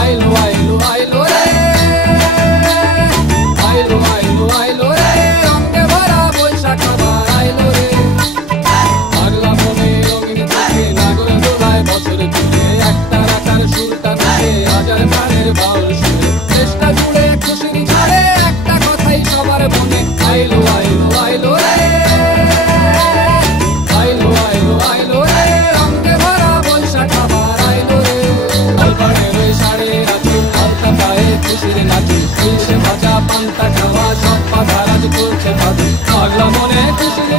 আইলো আইলো আইলো রে, আইলো আইলো আইলো রে, রঙে ভরা বৈশাখ আবার আইলো রে। পাগলা মনে রঙিন চোখে নাগর দোলায় বছর জুড়ে একটা রাখার সুরটা নাচে হাজার প্রাণের বাউল সুরে। চেষ্টা জুড়ে খুশির ঝড়ে একটা কথাই সবার মনে, আইলো আইলো আইলো রে, আইলো আইলো আইলো রে, রঙে ভরা বৈশাখ আবার আইলো রে। লালপাড়ের ওই শাড়ি রাখি হালকা পায়ে খুশির নাচি, ইলিশে ভাজা পান্তা খাওয়া সব বাধা রাজ করছে ভাবি। পাগলা মনে খুশির